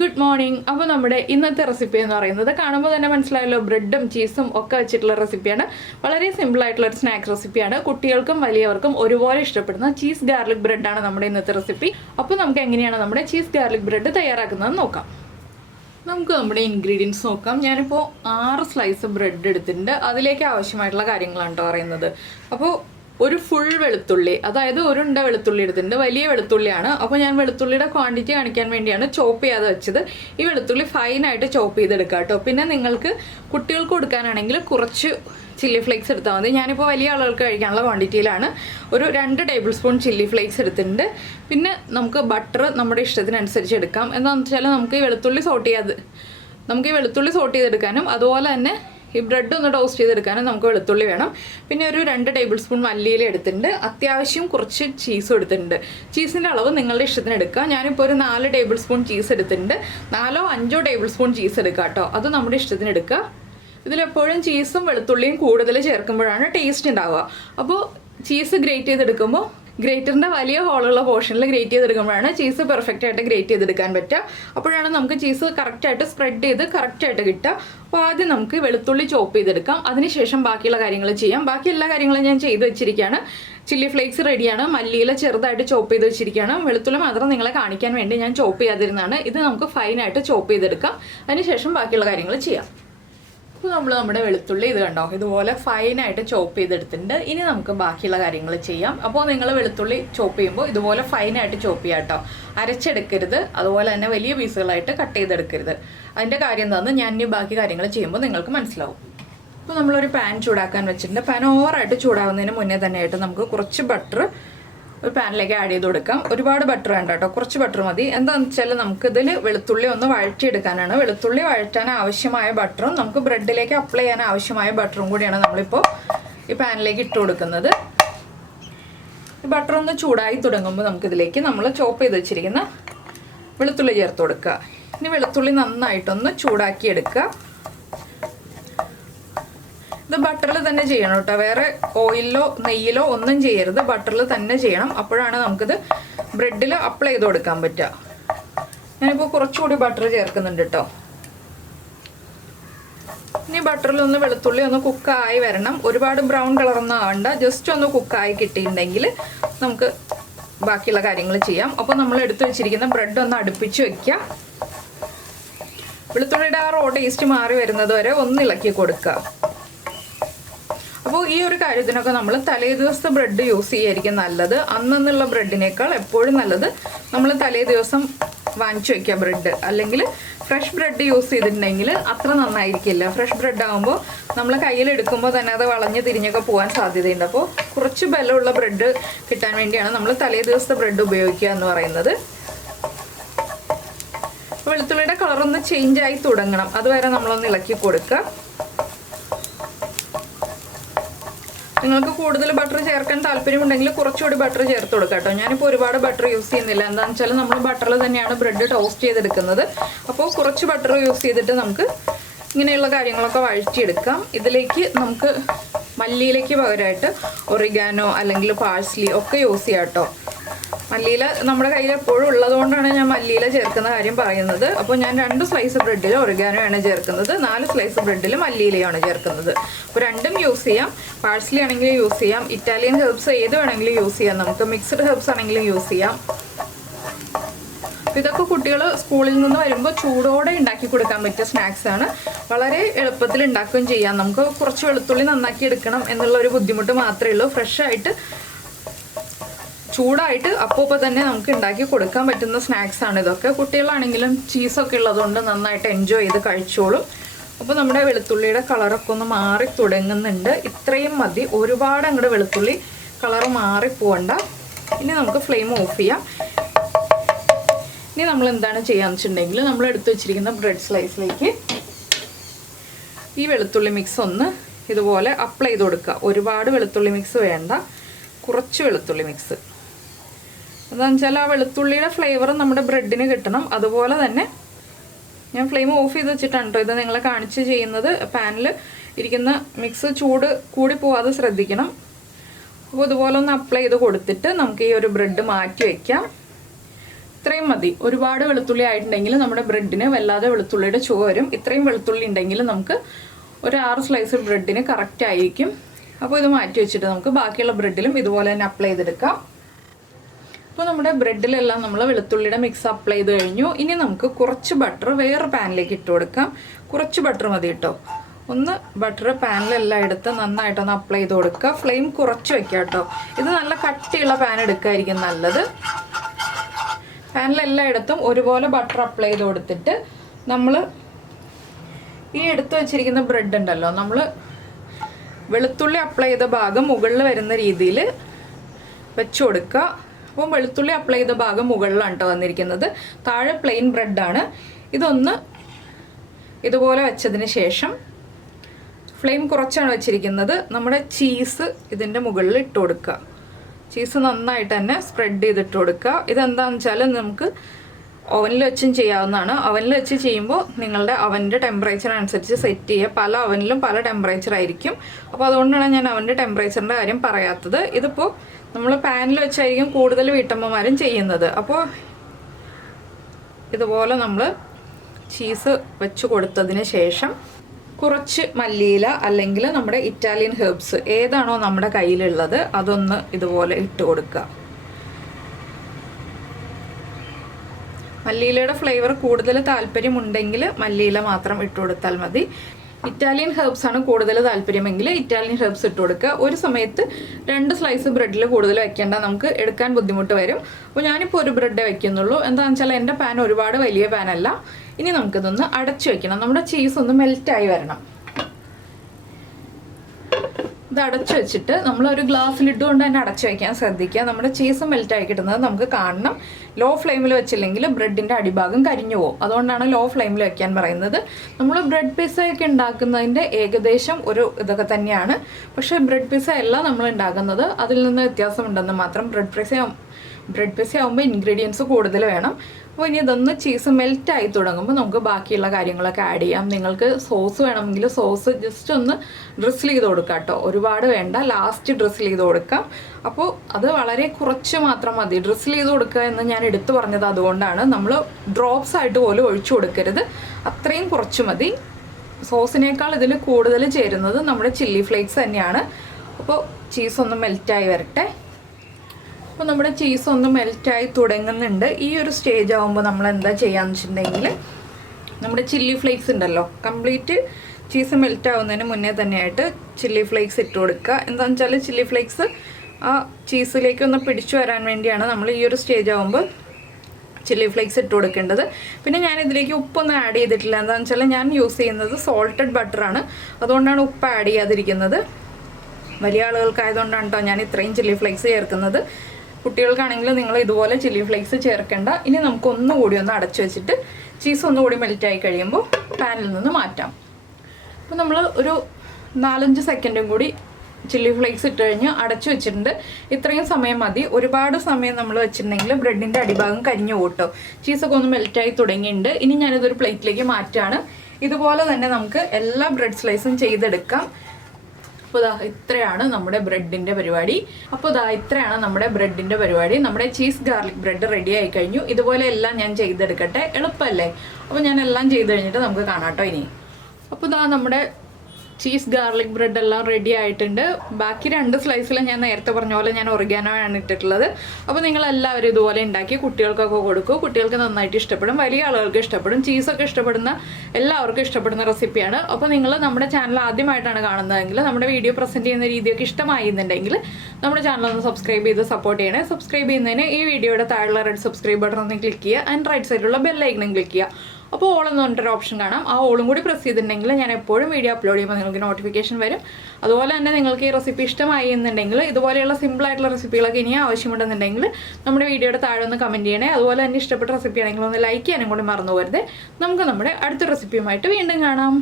good morning. അപ്പോൾ നമ്മുടെ ഇന്നത്തെ റെസിപ്പി എന്ന് പറയുന്നത് കാണുമ്പോൾ തന്നെ മനസ്സിലായല്ലോ ബ്രെഡും ചീസും ഒക്കെ വെച്ചിട്ടുള്ള റെസിപ്പിയാണ്. വളരെ സിമ്പിൾ ആയിട്ടുള്ള ഒരു സ്നാക്ക് റെസിപ്പിയാണ്. കുട്ടികൾക്കും വലിയവർക്കും ഒരുപോലെ ഇഷ്ടപ്പെടുന്ന ചീസ് ഗാർലിക് ബ്രെഡാണ് നമ്മുടെ ഇന്നത്തെ റെസിപ്പി. അപ്പോൾ നമുക്ക് എങ്ങനെയാണ് നമ്മുടെ ചീസ് ഗാർലിക് ബ്രെഡ് തയ്യാറാക്കുന്നതെന്ന് നോക്കാം. നമുക്ക് നമ്മുടെ ഇൻഗ്രീഡിയൻസ് നോക്കാം. ഞാനിപ്പോൾ 6 സ്ലൈസ് ബ്രെഡ് എടുത്തിട്ടുണ്ട്. അതിലേക്ക് ആവശ്യമായിട്ടുള്ള കാര്യങ്ങളാണ് പറയുന്നത്. അപ്പോൾ ഒരു ഫുൾ വെളുത്തുള്ളി, അതായത് ഒരു ഉണ്ട വെളുത്തുള്ളി എടുത്തിട്ടുണ്ട്. വലിയ വെളുത്തുള്ളിയാണ്. അപ്പോൾ ഞാൻ വെളുത്തുള്ളിയുടെ ക്വാണ്ടിറ്റി കാണിക്കാൻ വേണ്ടിയാണ് ചോപ്പ് ചെയ്യാതെ വെച്ചത്. ഈ വെളുത്തുള്ളി ഫൈനായിട്ട് ചോപ്പ് ചെയ്തെടുക്കുക കേട്ടോ. പിന്നെ നിങ്ങൾക്ക് കുട്ടികൾക്ക് കൊടുക്കാനാണെങ്കിൽ കുറച്ച് ചില്ലി ഫ്ലേക്സ് എടുത്താൽ മതി. ഞാനിപ്പോൾ വലിയ ആളുകൾക്ക് കഴിക്കാനുള്ള ക്വാണ്ടിറ്റിയിലാണ് ഒരു 2 ടേബിൾ സ്പൂൺ ചില്ലി ഫ്ലേക്സ് എടുത്തിട്ടുണ്ട്. പിന്നെ നമുക്ക് ബട്ടർ നമ്മുടെ ഇഷ്ടത്തിനനുസരിച്ച് എടുക്കാം. എന്താണെന്ന് വെച്ചാൽ നമുക്ക് ഈ വെളുത്തുള്ളി സോട്ട് ചെയ്തെടുക്കാനും അതുപോലെ തന്നെ ഈ ബ്രെഡ് ഒന്ന് ടോസ്റ്റ് ചെയ്തെടുക്കാനും നമുക്ക് വെളുത്തുള്ളി വേണം. പിന്നെ ഒരു 2 ടേബിൾ സ്പൂൺ മല്ലിയില എടുത്തിട്ടുണ്ട്. അത്യാവശ്യം കുറച്ച് ചീസും എടുത്തിട്ടുണ്ട്. ചീസിൻ്റെ അളവ് നിങ്ങളുടെ ഇഷ്ടത്തിന് എടുക്കുക. ഞാനിപ്പോൾ ഒരു 4 ടേബിൾ സ്പൂൺ ചീസ് എടുത്തിട്ടുണ്ട്. 4-5 ടേബിൾ സ്പൂൺ ചീസ് എടുക്കുക കേട്ടോ. അത് നമ്മുടെ ഇഷ്ടത്തിന് എടുക്കുക. ഇതിലെപ്പോഴും ചീസും വെളുത്തുള്ളിയും കൂടുതൽ ചേർക്കുമ്പോഴാണ് ടേസ്റ്റ് ഉണ്ടാവുക. അപ്പോൾ ചീസ് ഗ്രേറ്റ് ചെയ്തെടുക്കുമ്പോൾ ഗ്രേറ്ററിൻ്റെ വലിയ ഹോളുള്ള പോർഷനിൽ ഗ്രേറ്റ് ചെയ്തെടുക്കുമ്പോഴാണ് ചീസ് പെർഫെക്റ്റ് ആയിട്ട് ഗ്രേറ്റ് ചെയ്തെടുക്കാൻ പറ്റുക. അപ്പോഴാണ് നമുക്ക് ചീസ് കറക്റ്റായിട്ട് സ്പ്രെഡ് ചെയ്ത് കറക്റ്റായിട്ട് കിട്ടുക. അപ്പോൾ ആദ്യം നമുക്ക് വെളുത്തുള്ളി ചോപ്പ് ചെയ്തെടുക്കാം. അതിനുശേഷം ബാക്കിയുള്ള കാര്യങ്ങൾ ചെയ്യാം. ബാക്കി എല്ലാ കാര്യങ്ങളും ഞാൻ ചെയ്ത് വെച്ചിരിക്കുകയാണ്. ചില്ലി ഫ്ലേക്സ് റെഡിയാണ്. മല്ലിയില ചെറുതായിട്ട് ചോപ്പ് ചെയ്ത് വെച്ചിരിക്കുകയാണ്. വെളുത്തുള്ളി മാത്രം നിങ്ങളെ കാണിക്കാൻ വേണ്ടി ഞാൻ ചോപ്പ് ചെയ്യാതിരുന്നതാണ്. ഇത് നമുക്ക് ഫൈനായിട്ട് ചോപ്പ് ചെയ്തെടുക്കാം. അതിനുശേഷം ബാക്കിയുള്ള കാര്യങ്ങൾ ചെയ്യാം. അപ്പോൾ നമ്മൾ നമ്മുടെ വെളുത്തുള്ളി ഇത് കണ്ടോ, ഇതുപോലെ ഫൈനായിട്ട് ചോപ്പ് ചെയ്തെടുത്തിട്ടുണ്ട്. ഇനി നമുക്ക് ബാക്കിയുള്ള കാര്യങ്ങൾ ചെയ്യാം. അപ്പോൾ നിങ്ങൾ വെളുത്തുള്ളി ചോപ്പ് ചെയ്യുമ്പോൾ ഇതുപോലെ ഫൈനായിട്ട് ചോപ്പ് ചെയ്യാം കേട്ടോ. അരച്ചെടുക്കരുത്, അതുപോലെ തന്നെ വലിയ പീസുകളായിട്ട് കട്ട് ചെയ്തെടുക്കരുത്. അതിൻ്റെ കാര്യം എന്താണെന്ന് ഞാൻ ഇനി ബാക്കി കാര്യങ്ങൾ ചെയ്യുമ്പോൾ നിങ്ങൾക്ക് മനസ്സിലാവും. അപ്പോൾ നമ്മളൊരു പാൻ ചൂടാക്കാൻ വെച്ചിട്ടുണ്ട്. പാൻ ഓവറായിട്ട് ചൂടാവുന്നതിന് മുന്നേ തന്നെയായിട്ട് നമുക്ക് കുറച്ച് ബട്ടർ ഒരു പാനിലേക്ക് ആഡ് ചെയ്ത് കൊടുക്കാം. ഒരുപാട് ബട്ടർ വേണ്ട കേട്ടോ, കുറച്ച് ബട്ടർ മതി. എന്താണെന്ന് വെച്ചാൽ നമുക്കിതിൽ വെളുത്തുള്ളി ഒന്ന് വഴറ്റിയെടുക്കാനാണ്. വെളുത്തുള്ളി വഴറ്റാൻ ആവശ്യമായ ബട്ടറും നമുക്ക് ബ്രെഡിലേക്ക് അപ്ലൈ ചെയ്യാൻ ആവശ്യമായ ബട്ടറും കൂടിയാണ് നമ്മളിപ്പോൾ ഈ പാനിലേക്ക് ഇട്ട് കൊടുക്കുന്നത്. ബട്ടർ ഒന്ന് ചൂടായി തുടങ്ങുമ്പോൾ നമുക്കിതിലേക്ക് നമ്മൾ ചോപ്പ് ചെയ്ത് വെച്ചിരിക്കുന്ന വെളുത്തുള്ളി ചേർത്ത് കൊടുക്കുക. ഇനി വെളുത്തുള്ളി നന്നായിട്ടൊന്ന് ചൂടാക്കി എടുക്കുക. ഇത് ബട്ടറിൽ തന്നെ ചെയ്യണം കേട്ടോ. വേറെ ഓയിലോ നെയ്യിലോ ഒന്നും ചെയ്യരുത്, ബട്ടറിൽ തന്നെ ചെയ്യണം. അപ്പോഴാണ് നമുക്കിത് ബ്രെഡിൽ അപ്ലൈ ചെയ്ത് കൊടുക്കാൻ പറ്റുക. ഞാനിപ്പോൾ കുറച്ചുകൂടി ബട്ടർ ചേർക്കുന്നുണ്ട് കേട്ടോ. ഇനി ബട്ടറിൽ ഒന്ന് വെളുത്തുള്ളി ഒന്ന് കുക്കായി വരണം. ഒരുപാട് ബ്രൗൺ കളറൊന്നും ആവണ്ട, ജസ്റ്റ് ഒന്ന് കുക്കായി കിട്ടിയിട്ടുണ്ടെങ്കിൽ നമുക്ക് ബാക്കിയുള്ള കാര്യങ്ങൾ ചെയ്യാം. അപ്പോൾ നമ്മൾ എടുത്തു വെച്ചിരിക്കുന്ന ബ്രെഡ് ഒന്ന് അടുപ്പിച്ച് വയ്ക്കുക. വെളുത്തുള്ളിയുടെ ആ റോ ടേസ്റ്റ് മാറി വരുന്നത് വരെ ഒന്ന് ഇളക്കി കൊടുക്കുക. അപ്പോൾ ഈ ഒരു കാര്യത്തിനൊക്കെ നമ്മൾ തലേ ദിവസത്തെ ബ്രെഡ് യൂസ് ചെയ്യായിരിക്കും നല്ലത്. അന്നുള്ള ബ്രെഡിനേക്കാൾ എപ്പോഴും നല്ലത് നമ്മൾ തലേ ദിവസം വാങ്ങിച്ചു വയ്ക്കുക ബ്രെഡ്. അല്ലെങ്കിൽ ഫ്രഷ് ബ്രെഡ് യൂസ് ചെയ്തിട്ടുണ്ടെങ്കിൽ അത്ര നന്നായിരിക്കില്ല. ഫ്രഷ് ബ്രെഡ് ആകുമ്പോൾ നമ്മൾ കയ്യിലെടുക്കുമ്പോൾ തന്നെ അത് വളഞ്ഞ് തിരിഞ്ഞൊക്കെ പോകാൻ സാധ്യതയുണ്ട്. അപ്പോൾ കുറച്ച് ബലമുള്ള ബ്രെഡ് കിട്ടാൻ വേണ്ടിയാണ് നമ്മൾ തലേ ദിവസത്തെ ബ്രെഡ് ഉപയോഗിക്കുക എന്ന് പറയുന്നത്. വെളുത്തുള്ളിയുടെ കളറൊന്ന് ചേഞ്ചായി തുടങ്ങണം, അതുവരെ നമ്മളൊന്ന് ഇളക്കി കൊടുക്കുക. നിങ്ങൾക്ക് കൂടുതൽ ബട്ടർ ചേർക്കാൻ താല്പര്യമുണ്ടെങ്കിൽ കുറച്ചുകൂടി ബട്ടർ ചേർത്ത് കൊടുക്കാം കേട്ടോ. ഞാനിപ്പോൾ ഒരുപാട് ബട്ടർ യൂസ് ചെയ്യുന്നില്ല. എന്താണെന്ന് വെച്ചാൽ നമ്മൾ ബട്ടറിൽ തന്നെയാണ് ബ്രെഡ് ടോസ്റ്റ് ചെയ്തെടുക്കുന്നത്. അപ്പോൾ കുറച്ച് ബട്ടർ യൂസ് ചെയ്തിട്ട് നമുക്ക് ഇങ്ങനെയുള്ള കാര്യങ്ങളൊക്കെ വഴറ്റിയെടുക്കാം. ഇതിലേക്ക് നമുക്ക് മല്ലിയിലേക്ക് പകരമായിട്ട് ഒറിഗാനോ അല്ലെങ്കിൽ പാഴ്സ്ലി ഒക്കെ യൂസ് ചെയ്യാം കേട്ടോ. മല്ലിയില നമ്മുടെ കയ്യിൽ എപ്പോഴും ഉള്ളതുകൊണ്ടാണ് ഞാൻ മല്ലിയില ചേർക്കുന്ന കാര്യം പറയുന്നത്. അപ്പോൾ ഞാൻ 2 സ്ലൈസ് ബ്രെഡിൽ ഒറിഗാനോയാണ് ചേർക്കുന്നത്, 4 സ്ലൈസ് ബ്രെഡിൽ മല്ലിയിലയാണ് ചേർക്കുന്നത്. അപ്പോൾ രണ്ടും യൂസ് ചെയ്യാം. പാഴ്സ്ലി ആണെങ്കിലും യൂസ് ചെയ്യാം, ഇറ്റാലിയൻ ഹെർബ്സ് ഏത് വേണമെങ്കിലും യൂസ് ചെയ്യാം. നമുക്ക് മിക്സ്ഡ് ഹെർബ്സ് ആണെങ്കിലും യൂസ് ചെയ്യാം. അപ്പോൾ ഇതൊക്കെ കുട്ടികൾ സ്കൂളിൽ നിന്ന് വരുമ്പോൾ ചൂടോടെ ഉണ്ടാക്കി കൊടുക്കാൻ പറ്റിയ സ്നാക്സ് ആണ്. വളരെ എളുപ്പത്തിൽ ഉണ്ടാക്കുകയും ചെയ്യാം. നമുക്ക് കുറച്ച് വെളുത്തുള്ളി നന്നാക്കി എടുക്കണം എന്നുള്ള ഒരു ബുദ്ധിമുട്ട് മാത്രമേ ഉള്ളൂ. ഫ്രഷായിട്ട് ചൂടായിട്ട് അപ്പോൾ തന്നെ നമുക്ക് ഉണ്ടാക്കി കൊടുക്കാൻ പറ്റുന്ന സ്നാക്സ് ആണ് ഇതൊക്കെ. കുട്ടികളാണെങ്കിലും ചീസൊക്കെ ഉള്ളതുകൊണ്ട് നന്നായിട്ട് എൻജോയ് ചെയ്ത് കഴിച്ചോളും. അപ്പോൾ നമ്മുടെ വെളുത്തുള്ളിയുടെ കളറൊക്കെ ഒന്ന് മാറി തുടങ്ങുന്നുണ്ട്. ഇത്രയും മതി, ഒരുപാട് അങ്ങോട്ട് വെളുത്തുള്ളി കളറ് മാറിപ്പോവണ്ട. ഇനി നമുക്ക് ഫ്ലെയിം ഓഫ് ചെയ്യാം. ഇനി നമ്മൾ എന്താണ് ചെയ്യാന്ന് വെച്ചിട്ടുണ്ടെങ്കിൽ നമ്മൾ എടുത്തു വെച്ചിരിക്കുന്ന ബ്രെഡ് സ്ലൈസിലേക്ക് ഈ വെളുത്തുള്ളി മിക്സ് ഒന്ന് ഇതുപോലെ അപ്ലൈ ചെയ്ത് കൊടുക്കുക. ഒരുപാട് വെളുത്തുള്ളി മിക്സ് വേണ്ട, കുറച്ച് വെളുത്തുള്ളി മിക്സ്. എന്താണെന്ന് വെച്ചാൽ ആ വെളുത്തുള്ളിയുടെ ഫ്ലേവർ നമ്മുടെ ബ്രെഡിന് കിട്ടണം. അതുപോലെ തന്നെ ഞാൻ ഫ്ലെയിം ഓഫ് ചെയ്ത് വെച്ചിട്ടാണ് കേട്ടോ ഇത് നിങ്ങളെ കാണിച്ച് ചെയ്യുന്നത്. പാനിൽ ഇരിക്കുന്ന മിക്സ് ചൂട് കൂടി പോവാതെ ശ്രദ്ധിക്കണം. അപ്പോൾ ഇതുപോലെ ഒന്ന് അപ്ലൈ ചെയ്ത് കൊടുത്തിട്ട് നമുക്ക് ഈ ഒരു ബ്രെഡ് മാറ്റി വയ്ക്കാം. ഇത്രയും മതി. ഒരുപാട് വെളുത്തുള്ളി ആയിട്ടുണ്ടെങ്കിൽ നമ്മുടെ ബ്രെഡിന് വല്ലാതെ വെളുത്തുള്ളിയുടെ ചുവ വരും. ഇത്രയും വെളുത്തുള്ളി ഉണ്ടെങ്കിൽ നമുക്ക് ഒരു 6 സ്ലൈസ് ബ്രെഡിന് കറക്റ്റ് ആയിരിക്കും. അപ്പോൾ ഇത് മാറ്റി വെച്ചിട്ട് നമുക്ക് ബാക്കിയുള്ള ബ്രെഡിലും ഇതുപോലെ തന്നെ അപ്ലൈ ചെയ്തെടുക്കാം. അപ്പോൾ നമ്മുടെ ബ്രെഡിലെല്ലാം നമ്മൾ വെളുത്തുള്ളിയുടെ മിക്സ് അപ്ലൈ ചെയ്ത് കഴിഞ്ഞു. ഇനി നമുക്ക് കുറച്ച് ബട്ടർ വേറെ പാനിലേക്ക് ഇട്ട് കൊടുക്കാം. കുറച്ച് ബട്ടർ മതി കേട്ടോ. ഒന്ന് ബട്ടർ പാനിലെല്ലാം എടുത്ത് നന്നായിട്ടൊന്ന് അപ്ലൈ ചെയ്ത് കൊടുക്കുക. ഫ്ലെയിം കുറച്ച് വെക്കുക കേട്ടോ. ഇത് നല്ല കട്ടിയുള്ള പാൻ എടുക്കായിരിക്കും നല്ലത്. പാനിലെല്ലായിടത്തും ഒരുപോലെ ബട്ടർ അപ്ലൈ ചെയ്ത് കൊടുത്തിട്ട് നമ്മൾ ഈ എടുത്ത് വെച്ചിരിക്കുന്ന ബ്രെഡ് ഉണ്ടല്ലോ, നമ്മൾ വെളുത്തുള്ളി അപ്ലൈ ചെയ്ത ഭാഗം മുകളിൽ വരുന്ന രീതിയിൽ വെച്ച് കൊടുക്കുക. അപ്പം വെളുത്തുള്ളി അപ്ലൈ ചെയ്ത ഭാഗം മുകളിലാണ് കേട്ടോ വന്നിരിക്കുന്നത്. താഴെ പ്ലെയിൻ ബ്രെഡാണ്. ഇതൊന്ന് ഇതുപോലെ വെച്ചതിന് ശേഷം ഫ്ലെയിം കുറച്ചാണ് വെച്ചിരിക്കുന്നത്. നമ്മുടെ ചീസ് ഇതിൻ്റെ മുകളിൽ ഇട്ട് കൊടുക്കുക. ചീസ് നന്നായിട്ട് തന്നെ സ്പ്രെഡ് ചെയ്തിട്ട് കൊടുക്കുക. ഇതെന്താണെന്ന് വെച്ചാൽ നമുക്ക് ഓവനിൽ വെച്ചും ചെയ്യാവുന്നതാണ്. ഓവനിൽ വെച്ച് ചെയ്യുമ്പോൾ നിങ്ങളുടെ അവൻ്റെ ടെമ്പറേച്ചർ അനുസരിച്ച് സെറ്റ് ചെയ്യുക. പല അവനിലും പല ടെമ്പറേച്ചർ ആയിരിക്കും. അപ്പോൾ അതുകൊണ്ടാണ് ഞാൻ അവൻ്റെ ടെമ്പറേച്ചറിൻ്റെ കാര്യം പറയാത്തത്. ഇതിപ്പോൾ നമ്മൾ പാനിൽ വെച്ചായിരിക്കും കൂടുതൽ വീട്ടമ്മമാരും ചെയ്യുന്നത്. അപ്പോൾ ഇതുപോലെ നമ്മൾ ചീസ് വെച്ച് കൊടുത്തതിന് ശേഷം കുറച്ച് മല്ലിയില അല്ലെങ്കിൽ നമ്മുടെ ഇറ്റാലിയൻ ഹെർബ്സ് ഏതാണോ നമ്മുടെ കയ്യിലുള്ളത് അതൊന്ന് ഇതുപോലെ ഇട്ട് കൊടുക്കുക. മല്ലിയിലയുടെ ഫ്ലേവർ കൂടുതൽ താല്പര്യമുണ്ടെങ്കിൽ മല്ലിയില മാത്രം ഇട്ട് കൊടുത്താൽ മതി. ഇറ്റാലിയൻ ഹെർബ്സ് ആണ് കൂടുതൽ താല്പര്യമെങ്കിൽ ഇറ്റാലിയൻ ഹെർബ്സ് ഇട്ട് കൊടുക്കുക. ഒരു സമയത്ത് 2 സ്ലൈസ് ബ്രെഡിൽ കൂടുതൽ വെക്കേണ്ട, നമുക്ക് എടുക്കാൻ ബുദ്ധിമുട്ട് വരും. അപ്പോൾ ഞാനിപ്പോൾ ഒരു ബ്രെഡേ വയ്ക്കുന്നുള്ളൂ. എന്താണെന്ന് വെച്ചാൽ എൻ്റെ പാൻ ഒരുപാട് വലിയ പാനല്ല. ഇനി നമുക്കിതൊന്ന് അടച്ചു വെക്കണം. നമ്മുടെ ചീസ് ഒന്ന് മെൽറ്റായി വരണം. ഇത് അടച്ചു വെച്ചിട്ട് നമ്മളൊരു ഗ്ലാസ്സിലിട്ട് കൊണ്ട് തന്നെ അടച്ചു വയ്ക്കാൻ ശ്രദ്ധിക്കുക. നമ്മുടെ ചീസ് മെൽറ്റായി കിട്ടുന്നത് നമുക്ക് കാണണം. ലോ ഫ്ലെയിമിൽ വെച്ചില്ലെങ്കിൽ ബ്രെഡിൻ്റെ അടിഭാഗം കരിഞ്ഞു പോകും. അതുകൊണ്ടാണ് ലോ ഫ്ലെയിമിൽ വെക്കാൻ പറയുന്നത്. നമ്മൾ ബ്രെഡ് പിസ്സയൊക്കെ ഉണ്ടാക്കുന്നതിൻ്റെ ഏകദേശം ഒരു ഇതൊക്കെ തന്നെയാണ്. പക്ഷേ ബ്രെഡ് പിസ്സ അല്ല നമ്മൾ ഉണ്ടാക്കുന്നത്, അതിൽ നിന്ന് വ്യത്യാസമുണ്ടെന്ന് മാത്രം. ബ്രെഡ് പിസ്സ ആകുമ്പോൾ ഇൻഗ്രീഡിയൻസ് കൂടുതൽ വേണം. അപ്പോൾ ഇനി ഇതൊന്ന് ചീസ് മെൽറ്റായി തുടങ്ങുമ്പോൾ നമുക്ക് ബാക്കിയുള്ള കാര്യങ്ങളൊക്കെ ആഡ് ചെയ്യാം. നിങ്ങൾക്ക് സോസ് വേണമെങ്കിൽ സോസ് ജസ്റ്റ് ഒന്ന് ഡ്രിസിൽ ചെയ്ത് കൊടുക്കാം കേട്ടോ. ഒരുപാട് വേണ്ട, ലാസ്റ്റ് ഡ്രിസിൽ ചെയ്ത് കൊടുക്കാം. അപ്പോൾ അത് വളരെ കുറച്ച് മാത്രം മതി. ഡ്രിസിൽ ചെയ്ത് കൊടുക്കുക എന്ന് ഞാൻ എടുത്തു പറഞ്ഞത് അതുകൊണ്ടാണ്. നമ്മൾ ഡ്രോപ്സ് ആയിട്ട് പോലും ഒഴിച്ചു കൊടുക്കരുത്, അത്രയും കുറച്ച് മതി. സോസിനേക്കാൾ ഇതിൽ കൂടുതൽ ചേരുന്നത് നമ്മുടെ ചില്ലി ഫ്ലേക്സ് തന്നെയാണ്. അപ്പോൾ ചീസ് ഒന്ന് മെൽറ്റായി വരട്ടെ. അപ്പോൾ നമ്മുടെ ചീസ് ഒന്ന് മെൽറ്റായി തുടങ്ങുന്നുണ്ട്. ഈ ഒരു സ്റ്റേജ് ആകുമ്പോൾ നമ്മൾ എന്താ ചെയ്യാന്ന് വെച്ചിട്ടുണ്ടെങ്കിൽ നമ്മുടെ ചില്ലി ഫ്ലേക്സ് ഉണ്ടല്ലോ, കംപ്ലീറ്റ് ചീസ് മെൽറ്റ് ആവുന്നതിന് മുന്നേ തന്നെയായിട്ട് ചില്ലി ഫ്ലേക്സ് ഇട്ട് കൊടുക്കുക. എന്താണെന്ന് വെച്ചാൽ ചില്ലി ഫ്ലേക്സ് ആ ചീസിലേക്ക് ഒന്ന് പിടിച്ചു വരാൻ വേണ്ടിയാണ് നമ്മൾ ഈ ഒരു സ്റ്റേജ് ആകുമ്പോൾ ചില്ലി ഫ്ലേക്സ് ഇട്ട് കൊടുക്കേണ്ടത്. പിന്നെ ഞാൻ ഇതിലേക്ക് ഉപ്പൊന്നും ആഡ് ചെയ്തിട്ടില്ല. എന്താണെന്ന് വെച്ചാൽ ഞാൻ യൂസ് ചെയ്യുന്നത് സോൾട്ടഡ് ബട്ടറാണ്, അതുകൊണ്ടാണ് ഉപ്പ് ആഡ് ചെയ്യാതിരിക്കുന്നത്. വലിയ ആളുകൾക്കായതുകൊണ്ടാണ് കേട്ടോ ഞാൻ ഇത്രയും ചില്ലി ഫ്ലേക്സ് ചേർക്കുന്നത്. കുട്ടികൾക്കാണെങ്കിൽ നിങ്ങൾ ഇതുപോലെ ചില്ലി ഫ്ലേക്സ് ചേർക്കേണ്ട. ഇനി നമുക്ക് ഒന്നുകൂടി ഒന്ന് അടച്ചു വെച്ചിട്ട് ചീസ് ഒന്നുകൂടി മെൽറ്റായി കഴിയുമ്പോൾ പാനിൽ നിന്ന് മാറ്റാം. അപ്പോൾ നമ്മൾ ഒരു 4-5 സെക്കൻഡും കൂടി ചില്ലി ഫ്ലേക്സ് ഇട്ട് കഴിഞ്ഞ് അടച്ചു വെച്ചിട്ടുണ്ട്. ഇത്രയും സമയം മതി. ഒരുപാട് സമയം നമ്മൾ വെച്ചിട്ടുണ്ടെങ്കിൽ ബ്രെഡിൻ്റെ അടിഭാഗം കരിഞ്ഞു പോട്ടോ. ചീസൊക്കെ ഒന്ന് മെൽറ്റായി തുടങ്ങിയിട്ടുണ്ട്. ഇനി ഞാനിതൊരു പ്ലേറ്റിലേക്ക് മാറ്റാണ്. ഇതുപോലെ തന്നെ നമുക്ക് എല്ലാ ബ്രെഡ് സ്ലൈസും ചെയ്തെടുക്കാം. അപ്പോൾ ഇത്രയാണ് നമ്മുടെ ബ്രെഡിൻ്റെ പരിപാടി. നമ്മുടെ ചീസ് ഗാർലിക് ബ്രെഡ് റെഡി ആയി കഴിഞ്ഞു. ഇതുപോലെ എല്ലാം ഞാൻ ചെയ്തെടുക്കട്ടെ, എളുപ്പമല്ലേ? അപ്പോൾ ഞാൻ എല്ലാം ചെയ്ത് കഴിഞ്ഞിട്ട് നമുക്ക് കാണാം കേട്ടോ ഇനി. അപ്പോൾ നമ്മുടെ ചീസ് ഗാർലിക് ബ്രെഡ് എല്ലാം റെഡി ആയിട്ടുണ്ട്. ബാക്കി 2 സ്ലൈസിൽ ഞാൻ നേരത്തെ പറഞ്ഞ പോലെ ഞാൻ ഒറിഗാനോ ആണ് ഇട്ടിട്ടുള്ളത്. അപ്പോൾ നിങ്ങളെല്ലാവരും ഇതുപോലെ ഉണ്ടാക്കി കുട്ടികൾക്കൊക്കെ കൊടുക്കും. കുട്ടികൾക്ക് നന്നായിട്ട് ഇഷ്ടപ്പെടും, വലിയ ആളുകൾക്ക് ഇഷ്ടപ്പെടും. ചീസൊക്കെ ഇഷ്ടപ്പെടുന്ന എല്ലാവർക്കും ഇഷ്ടപ്പെടുന്ന റെസിപ്പിയാണ്. അപ്പോൾ നിങ്ങൾ നമ്മുടെ ചാനൽ ആദ്യമായിട്ടാണ് കാണുന്നതെങ്കിൽ നമ്മുടെ വീഡിയോ പ്രസൻറ്റ് ചെയ്യുന്ന രീതിയൊക്കെ ഇഷ്ടമായിരുന്നുണ്ടെങ്കിൽ നമ്മുടെ ചാനൽ ഒന്ന് സബ്സ്ക്രൈബ് ചെയ്ത് സപ്പോർട്ട് ചെയ്യണേ. സബ്സ്ക്രൈബ് ചെയ്യുന്നതിന് ഈ വീഡിയോയുടെ താഴെയുള്ള റെഡ് സബ്സ്ക്രൈബ് ബട്ടൺ ഒന്ന് ക്ലിക്ക് ചെയ്യുക. ആൻഡ് റൈറ്റ് സൈഡിലുള്ള ബെല്ലൈക്കണും ക്ലിക്ക് ചെയ്യുക. അപ്പോൾ ഓൾ എന്ന് പറഞ്ഞിട്ടൊരു ഓപ്ഷൻ കാണാം. ആ ഓളും കൂടി പ്രസ് ചെയ്തിട്ടുണ്ടെങ്കിൽ ഞാൻ എപ്പോഴും വീഡിയോ അപ്ലോഡ് ചെയ്യുമ്പോൾ നിങ്ങൾക്ക് നോട്ടിഫിക്കേഷൻ വരും. അതുപോലെ തന്നെ നിങ്ങൾക്ക് ഈ റെസിപ്പി ഇഷ്ടമായി എന്നുണ്ടെങ്കിൽ ഇതുപോലെയുള്ള സിമ്പിളായിട്ടുള്ള റെസിപ്പികളൊക്കെ ഇനി ആവശ്യമുണ്ടെന്നുണ്ടെങ്കിൽ നമ്മുടെ വീഡിയോയുടെ താഴെ ഒന്ന് കമൻറ്റ് ചെയ്യണേ. അതുപോലെ തന്നെ ഇഷ്ടപ്പെട്ട റെസിപ്പി ആണെങ്കിൽ ഒന്ന് ലൈക്ക് ചെയ്യാനും കൂടി മറന്നു പോകരുത്. നമുക്ക് നമ്മുടെ അടുത്ത റെസിപ്പിയുമായിട്ട് വീണ്ടും കാണാം.